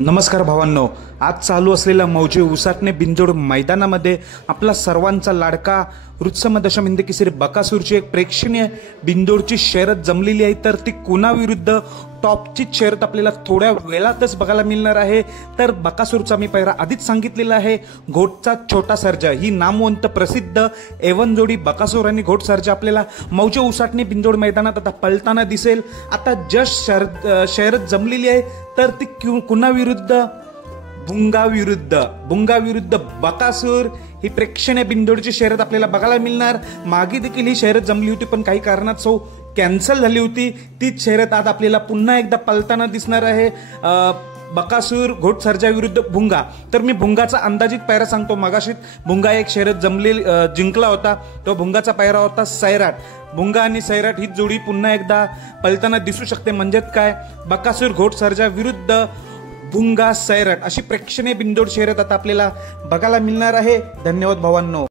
नमस्कार भावांनो, आज चालू असलेल्या मौजे उसाटणे बिंजोड मैदानामध्ये आपला सर्वांचा लाडका रुत्सम दशम हिंद केसरी बकासूरची एक प्रेक्षणीय बिंजोडची शर्यत जमलेली आहे। तर ती कुणाविरुद्ध टॉपची शर्यत आपल्याला थोड्या वेळातच बघायला मिळणार आहे। तर बकासूरचा मी पहिला आधीच सांगितलेला आहे, घोटचा छोटा सर्जा ही नामवंत प्रसिद्ध एवन जोडी बकासूर आणि घोट सर्जा आपल्याला मौजे उसाटणे बिंजोड मैदानात आता पळताना दिसेल। आता जस्ट शर्यत जमलेली आहे, तर ती कुणाविरुद्ध? भुंगा विरुद्ध बकासूर ही प्रेक्षणीय बिंजोडची शर्यत आपल्याला बघायला मिळणार। मागे देखील ही शर्यत जमली होती, पण काही कारणास्तव कॅन्सल झाली होती। तीच शर्यत आज आपल्याला पुन्हा एकदा पळताना दिसणार आहे। बकासूर घोट सर्जा विरुद्ध भुंगा। तर मी भुंगाचा अंदाजित पायरा सांगतो। मगाशी भुंगा एक शर्यत जिंकला होता, तो भुंगाचा पायरा होता सैराट। भुंगा आणि सैराट ही जोडी पुन्हा एकदा पळताना दिसू शकते। म्हणजेच काय, बकासूर घोट सर्जा विरुद्ध भुंगा सैराट अशी प्रेक्षणीय बिंजोड शर्यत आता आपल्याला बघायला मिळणार आहे। धन्यवाद भावांनो।